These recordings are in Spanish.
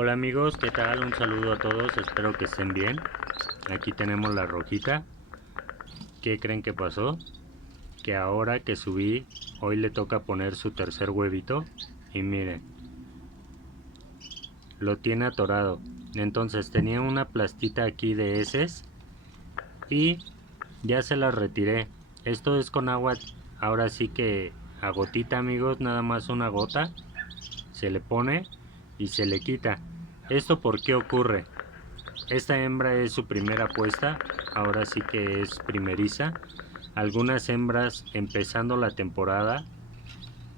Hola amigos, ¿qué tal? Un saludo a todos, espero que estén bien. Aquí tenemos la rojita. ¿Qué creen que pasó? Que ahora que subí, hoy le toca poner su tercer huevito. Y miren, lo tiene atorado. Entonces tenía una plastita aquí de heces y ya se la retiré. Esto es con agua, ahora sí que a gotita amigos, nada más una gota. Se le pone y se le quita. ¿Esto por qué ocurre? Esta hembra es su primera puesta, ahora sí que es primeriza. Algunas hembras empezando la temporada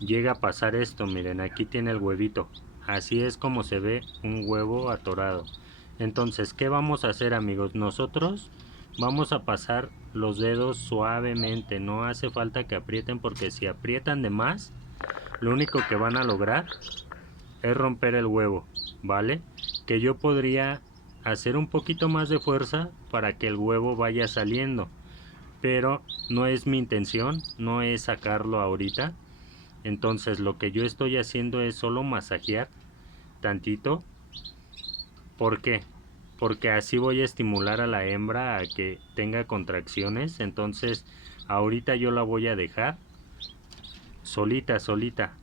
llega a pasar esto, miren, aquí tiene el huevito. Así es como se ve un huevo atorado. Entonces, ¿qué vamos a hacer amigos? Nosotros vamos a pasar los dedos suavemente, no hace falta que aprieten porque si aprietan de más, lo único que van a lograr es romper el huevo, ¿vale? Que yo podría hacer un poquito más de fuerza para que el huevo vaya saliendo, pero no es mi intención, no es sacarlo ahorita. Entonces lo que yo estoy haciendo es solo masajear tantito. ¿Por qué? Porque así voy a estimular a la hembra a que tenga contracciones. Entonces ahorita yo la voy a dejar solita, solita.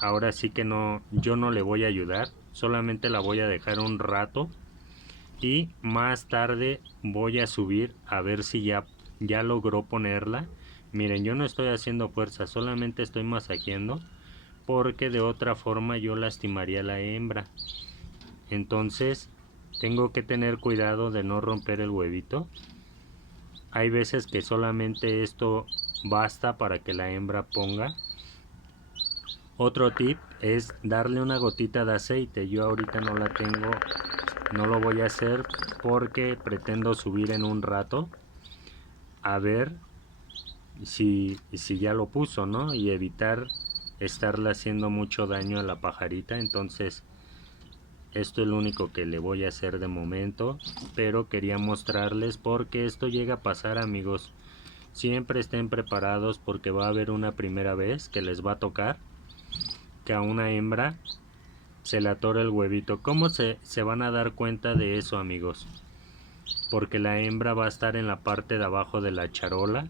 Ahora sí que no, yo no le voy a ayudar, solamente la voy a dejar un rato y más tarde voy a subir a ver si ya logró ponerla. Miren, yo no estoy haciendo fuerza, solamente estoy masajeando porque de otra forma yo lastimaría a la hembra. Entonces tengo que tener cuidado de no romper el huevito. Hay veces que solamente esto basta para que la hembra ponga. Otro tip es darle una gotita de aceite. Yo ahorita no la tengo, no lo voy a hacer porque pretendo subir en un rato a ver si ya lo puso, ¿no? Y evitar estarle haciendo mucho daño a la pajarita. Entonces, esto es lo único que le voy a hacer de momento. Pero quería mostrarles porque esto llega a pasar, amigos. Siempre estén preparados porque va a haber una primera vez que les va a tocar que a una hembra se le atora el huevito. ¿Cómo se van a dar cuenta de eso, amigos? Porque la hembra va a estar en la parte de abajo de la charola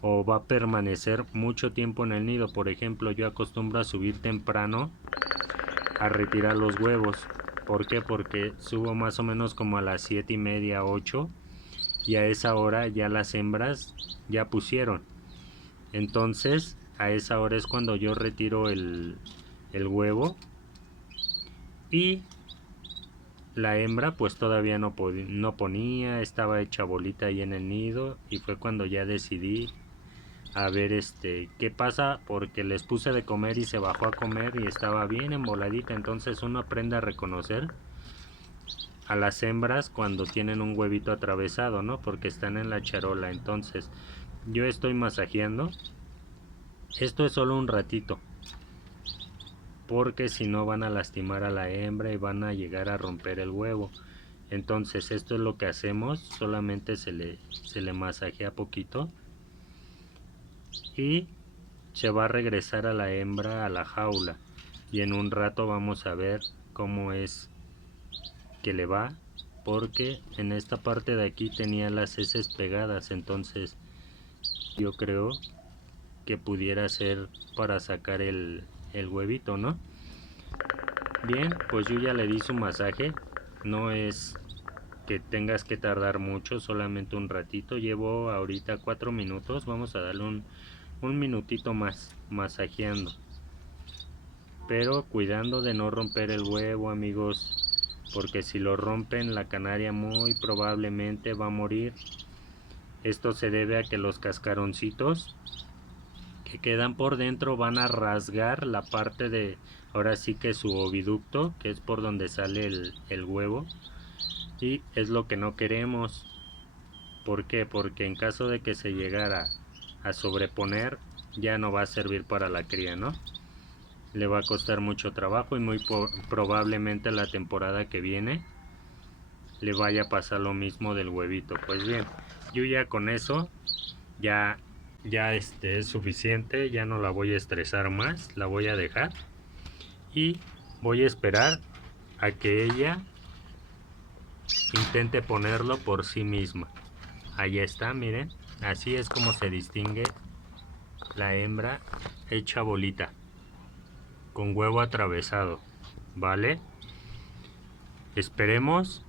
o va a permanecer mucho tiempo en el nido. Por ejemplo, yo acostumbro a subir temprano a retirar los huevos. ¿Por qué? Porque subo más o menos como a las 7:30, 8 y a esa hora ya las hembras ya pusieron. Entonces, a esa hora es cuando yo retiro el huevo y la hembra pues todavía no ponía, estaba hecha bolita ahí en el nido y fue cuando ya decidí a ver qué pasa porque les puse de comer y se bajó a comer y estaba bien emboladita. Entonces uno aprende a reconocer a las hembras cuando tienen un huevito atravesado, ¿no? Porque están en la charola. Entonces yo estoy masajeando. Esto es solo un ratito porque si no van a lastimar a la hembra y van a llegar a romper el huevo. Entonces esto es lo que hacemos, solamente se le masajea poquito y se va a regresar a la hembra a la jaula y en un rato vamos a ver cómo es que le va porque en esta parte de aquí tenía las heces pegadas. Entonces yo creo que pudiera ser para sacar el huevito, ¿no? Bien, pues yo ya le di su masaje, no es que tengas que tardar mucho, solamente un ratito. Llevo ahorita 4 minutos, vamos a darle un minutito más masajeando, pero cuidando de no romper el huevo, amigos, porque si lo rompen la canaria muy probablemente va a morir. Esto se debe a que los cascaroncitos que quedan por dentro van a rasgar la parte de, ahora sí que su oviducto, que es por donde sale el huevo, y es lo que no queremos. ¿Por qué? Porque en caso de que se llegara a sobreponer, ya no va a servir para la cría, ¿no? Le va a costar mucho trabajo y muy probablemente la temporada que viene le vaya a pasar lo mismo del huevito. Pues bien, yo ya con eso ya es suficiente, ya no la voy a estresar más, la voy a dejar y voy a esperar a que ella intente ponerlo por sí misma. Ahí está, miren, así es como se distingue la hembra hecha bolita, con huevo atravesado, ¿vale? Esperemos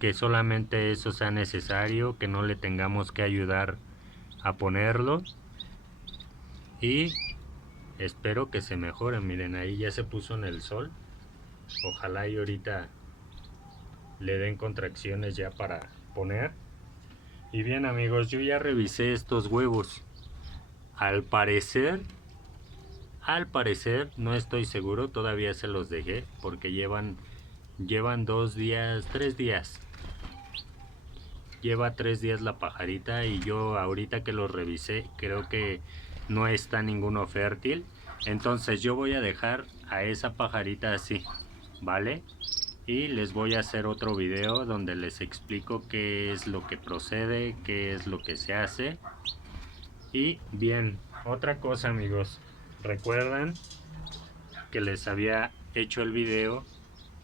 que solamente eso sea necesario, que no le tengamos que ayudar a ponerlo, y espero que se mejore. Miren, ahí ya se puso en el sol, ojalá y ahorita le den contracciones ya para poner. Y bien amigos, yo ya revisé estos huevos. Al parecer, no estoy seguro, todavía se los dejé porque llevan 2 días, 3 días. Lleva 3 días la pajarita y yo ahorita que los revisé creo que no está ninguno fértil. Entonces yo voy a dejar a esa pajarita así, ¿vale? Y les voy a hacer otro video donde les explico qué es lo que procede, qué es lo que se hace. Y bien, otra cosa amigos, recuerdan que les había hecho el video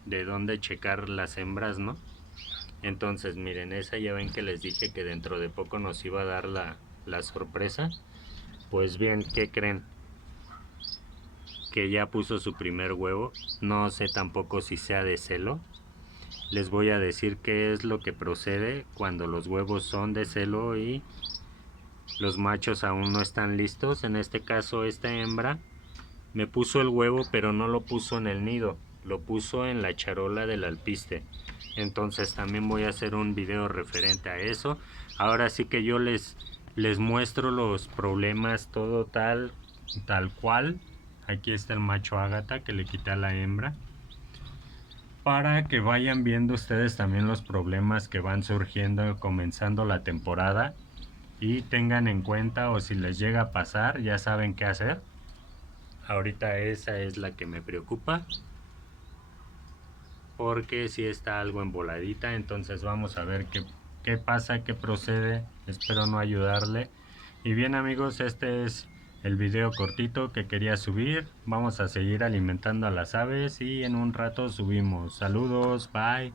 de dónde checar las hembras, ¿no? Entonces miren, esa ya ven que les dije que dentro de poco nos iba a dar la sorpresa. Pues bien, ¿qué creen? Que ya puso su primer huevo. No sé tampoco si sea de celo. Les voy a decir qué es lo que procede cuando los huevos son de celo y los machos aún no están listos. En este caso esta hembra me puso el huevo, pero no lo puso en el nido, lo puso en la charola del alpiste. Entonces también voy a hacer un video referente a eso. Ahora sí que yo les muestro los problemas, todo tal cual. Aquí está el macho ágata que le quité a la hembra, para que vayan viendo ustedes también los problemas que van surgiendo comenzando la temporada, y tengan en cuenta, o si les llega a pasar, ya saben qué hacer. Ahorita esa es la que me preocupa, porque si está algo emboladita. Entonces vamos a ver qué pasa, qué procede. Espero no ayudarle. Y bien amigos, este es el video cortito que quería subir. Vamos a seguir alimentando a las aves y en un rato subimos. Saludos, bye.